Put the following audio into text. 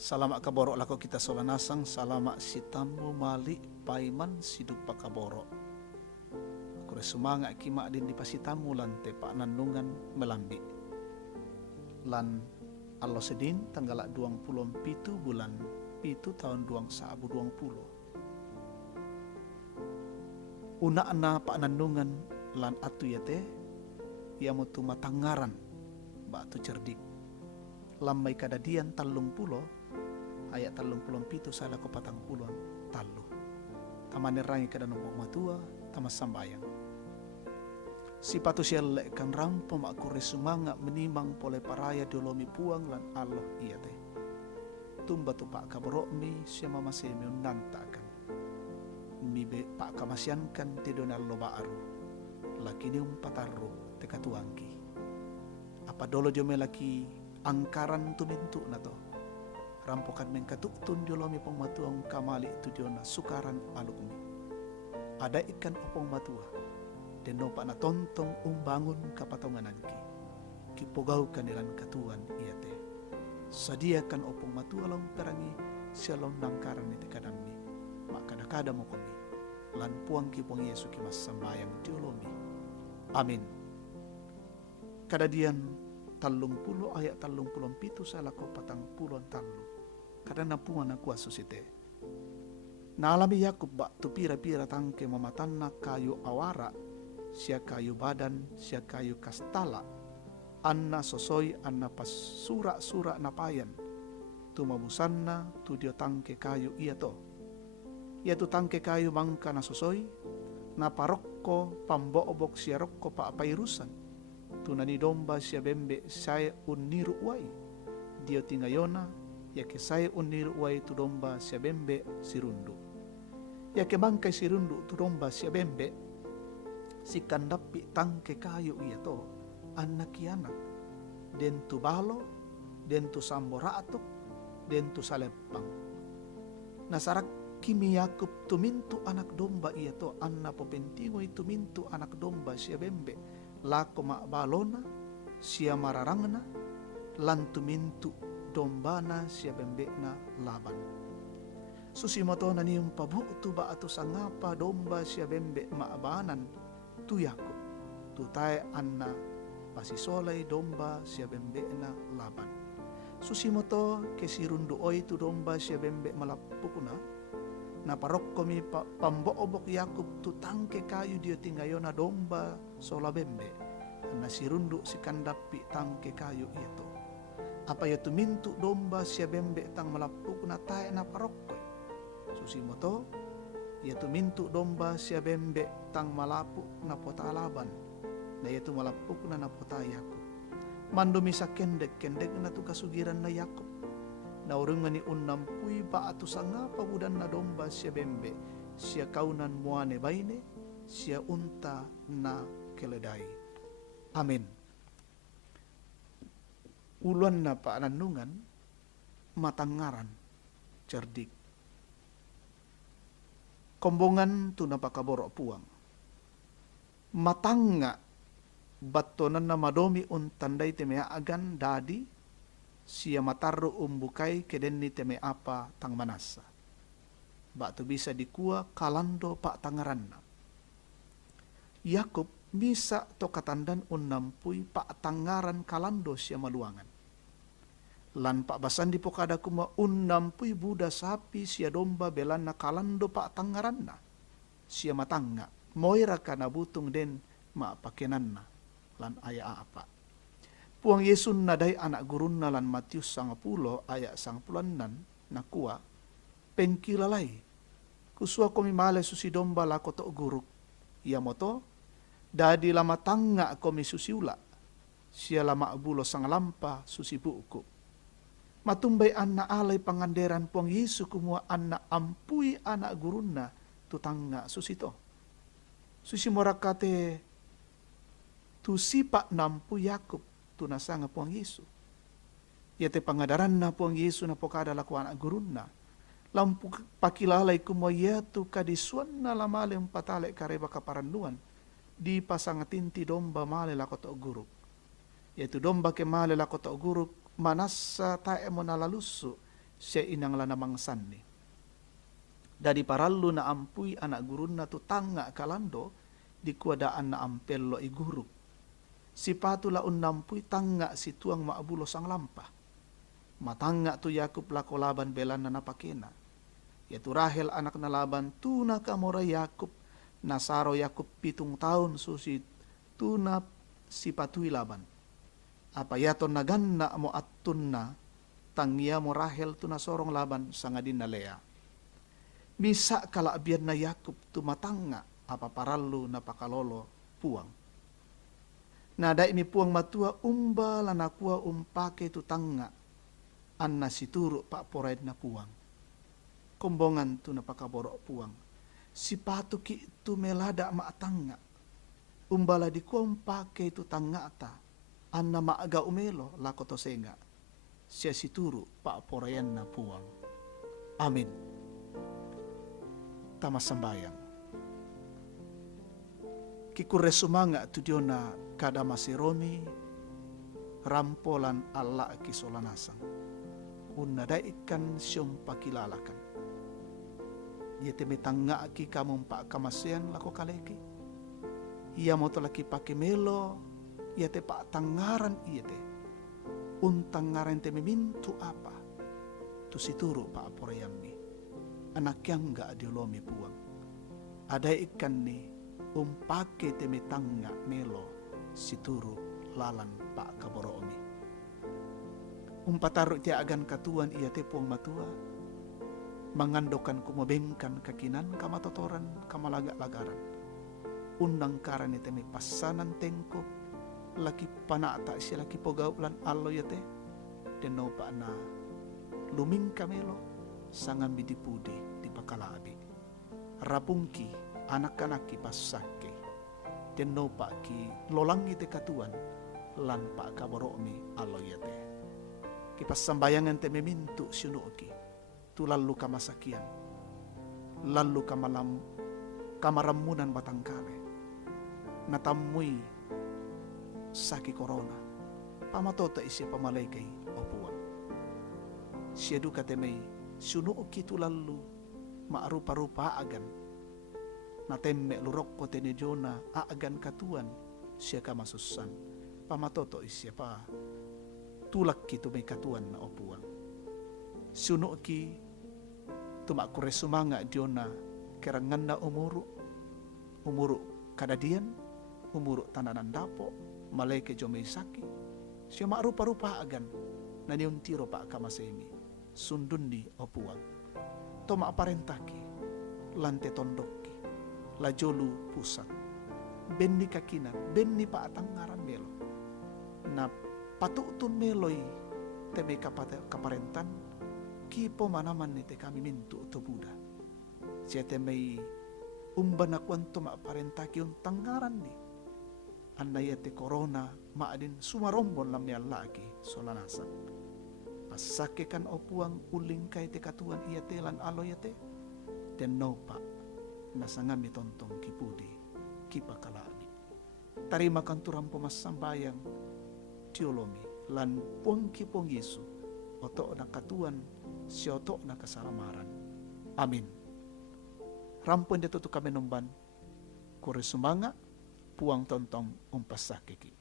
Salamak kaborok lako kita solanasang, salamak si tamu mali paiman sidup kaborok. Kure sumanga kimak din di pasitamu lan te pak nandungan melambi. Lan allo sedin tanggal 27 bulan pitu tahun 2020. Una na pak nandungan lan atu yate ia mutu matangaran batu cerdik. Lambai kadadian talung pulo ayat talung pulon pitu salah ko patang pulon talu. Tamanerangi kada nombok matua tamas sambayang. Si patu sialek kan rampo makure sumanga menimang pole paraya dolomi puang lan Allah iya teh. Tumba tu pak kaborok mi siama masih miundantakan. Mi be pak kamasiankan tidonal loba aru. Laki ni umpataru teka tuangki. Apa dolo jome laki angkaran tumintu na to. Rampokan mengkatuktun jolomi pong matuang kamali itu diona sukaran alukmi. Ada ikan opong matua. Den nopa na tontong umbangun kapatongananki. Kipogau kanilan katuan iya te. Sadiakan opong matua long perangi sialong nangkaran iti kadammi. Makada-kada mo kami. Lan puang kipong Yesu kimas sambayang diolomi. Amin. Kadadian 30 ayat 37 salako patang pulon talu. Kadana puan aku asusite. Naalami Yakub bak tu pira-pira tangke mamatanna kayu awara, sia kayu badan, sia kayu kastala, anna sosoi anna pas sura-sura napayan, tu mabusanna tu dio tangke kayu iya to. Ia tu tangke kayu mangka na sosoi, na parokko pamboobok sia rokko pa apairusan, tu nani domba sia bembe saya uniru uai, dio tingayona, ya ke saya uniru uai tu domba sia bembe sirundu. Ya ke bangkai sirundu tu domba sia bembe, si kandapi tangke kayu iya to, anak kianak, den tu balo, den tu sambora atuk, den tu salepang. Nasarak kimi Yakub tu mintu anak domba iya to, anna popentingo itu mintu anak domba sia bembe, lako mak balona, sia mararangna, lan tu mintu dombana sia bembekna Laban. Susimoto na niyong pabuto ba ato sangapa domba sia bembe maabanan tu Yakub. Tu tae anna pasisolay domba sia bembekna Laban. Susimoto kesirundu oy tu domba sia bembe malapukuna. Na parokko mi pamboobok Yakub tu tangke kayu dia tingayona domba sola bembe. Na sirundu si kandapi tangke kayu itu. Apa ya tu mintu domba sia bembe tang malapuk na tae na parokko. Susimoto ya tu mintu domba sia bembe tang malapuk na pota Laban. Na ya tu malapuk na pota Yakub. Mandumi sa kendek na tu kasugiran na Yakub. Na urungan ni unampui ba atu sangapa budan na domba sia bembe. Sia kaunan muane baine, sia unta na keledai. Amin. Uluan na paanandungan, matangaran, cerdik. Kombongan tu napakaborok puang. Matanga, batonan na madomi untandai temea agan dadi, siya mataru umbukai kedenni teme apa tang manasa. Batu bisa dikua kalando pak tangaranna. Yakub misa to katandan unampui pak tangaran kalando siya maluangan. Lan pak basan di pokada kuma unampui buda sapi siya domba belana kalando pak tangaranna. Siya matanga moira kana butung den maapakenanna lan aya apa. Puang Yesus nadai anak gurunna lan Matius 10 ayat 10 nakua pengkilalai kusua komi male susi domba lako to guruk ia moto dadi lama tanga komi susi ula sia lama bulo sang lampa susi buku matumbai anak alai panganderan puang Yesus kumua anak ampui anak gurunna tu tanga susi to susi morakate tu sipak nampu Yakub tu nasanga puang Yesu. Yate pangadaran na puang Yesu na pokada laku anak gurun na. Lampu pakilalay kumaya tu kadisuan na lamale patale kareba kaparanduan. Di pasangatinti domba male lako to guruk. Yaitu domba ke male lako to guruk manasa tae mo nalalusu. siya inang lanamang sanni. Dari parallu na ampui anak gurun na tu tanga kalando, di kuadaan na ampello i guru. Si patula unnampui tanga si tuang maabulo sang lampah. Matanga tu Yakub lako laban belan na napakena. Yaitu Rahel anak na Laban tuna kamora Yakub. Nasaro Yakub 7 tahun susi tuna si patui Laban. Apa yaton naganna mo attun na tangya mo Rahel tuna sorong Laban sangadin na Lea. Misa kalaabian na Yakub tumatanga apa parallu na pakalolo puang. Nada ini puang matua umbala na kuwa umpake tu tanga anna situru pak poraid na puang. Kombongan tu na pakaborok puang. Si patuki tu melada maatanga. Umbala di kuwa umpake tu tanga ata anna maaga umelo lakoto senga. Sia situru pak porayan na puang. Amin. Tamas sambayang. Kikure sumanga tu diona kada masiromi rampolan Allah kisolanasang. Unada ikan siyong pakilalakan. Yete metanga aki kamong pa kamasian lako kaleki. Ia mo laki pakimelo, yete pa tangaran iyete. Untangaran te memintu apa? Tu situru pa aporayami. Anak yang ga adiolomi puang. Ada ikan ni umpake te metanga melo situru lalan pa kaboroomi. Umpataru ti agan katuan iya te puang matua. Mangandokan kumabengkan kakinan kamatotoran kamalaga-lagaran. Undang karan ite may pasanan tengko laki panata siya laki pogaulan allo yate deno pa na luming kamelo sangambi dipudi di pakalabi. Rabungki anak-anaki pasake deno pa ki lolang ite katuan lan pa kaboromi allo yate. Kipasambayangan te memintu sinuoki. Tu lalu kamasakian, lalu kamaramunan batangkale, natamui sakit corona, pamatota isi pamalekay opuan. Siya duka temay, sunuoki tu lalu maarupa-rupa agan, natemme lurok ko tenedjona aagan katuan siya kamasusan, pamatoto isya pa, tulak kito may katuan na opuan. Sunuoki tumakure sumanga diona kerangan na umuru kadadian umuru tananan dapo maleke jomay saki siya maarupa-rupa agan na niyong tiro pa kamasemi sundun ni opuang to maaparentaki lante tondokki lajolu pusat benni kakinan benni pa atangaran melo na patutun meloy teme kaparentan kipo manaman nite kami mintu to Buddha. Siya may umban na kwanto maaparentaki yung tangaran ni. Anayate corona maadin sumarombon lam niya lagi solanasan. Pasake kan opuang uling kay te katuan iyate lan alo yate. Tenno pa nasangami tontong kipudi kipakalami. Tarima kan turang pumasambayang tiolomi lan puang kipong Yesu oto na katuan sioto na kasalamaran. Amin. Rampon dito to kami numban. Kure sumanga, puang tontong umpasakiki.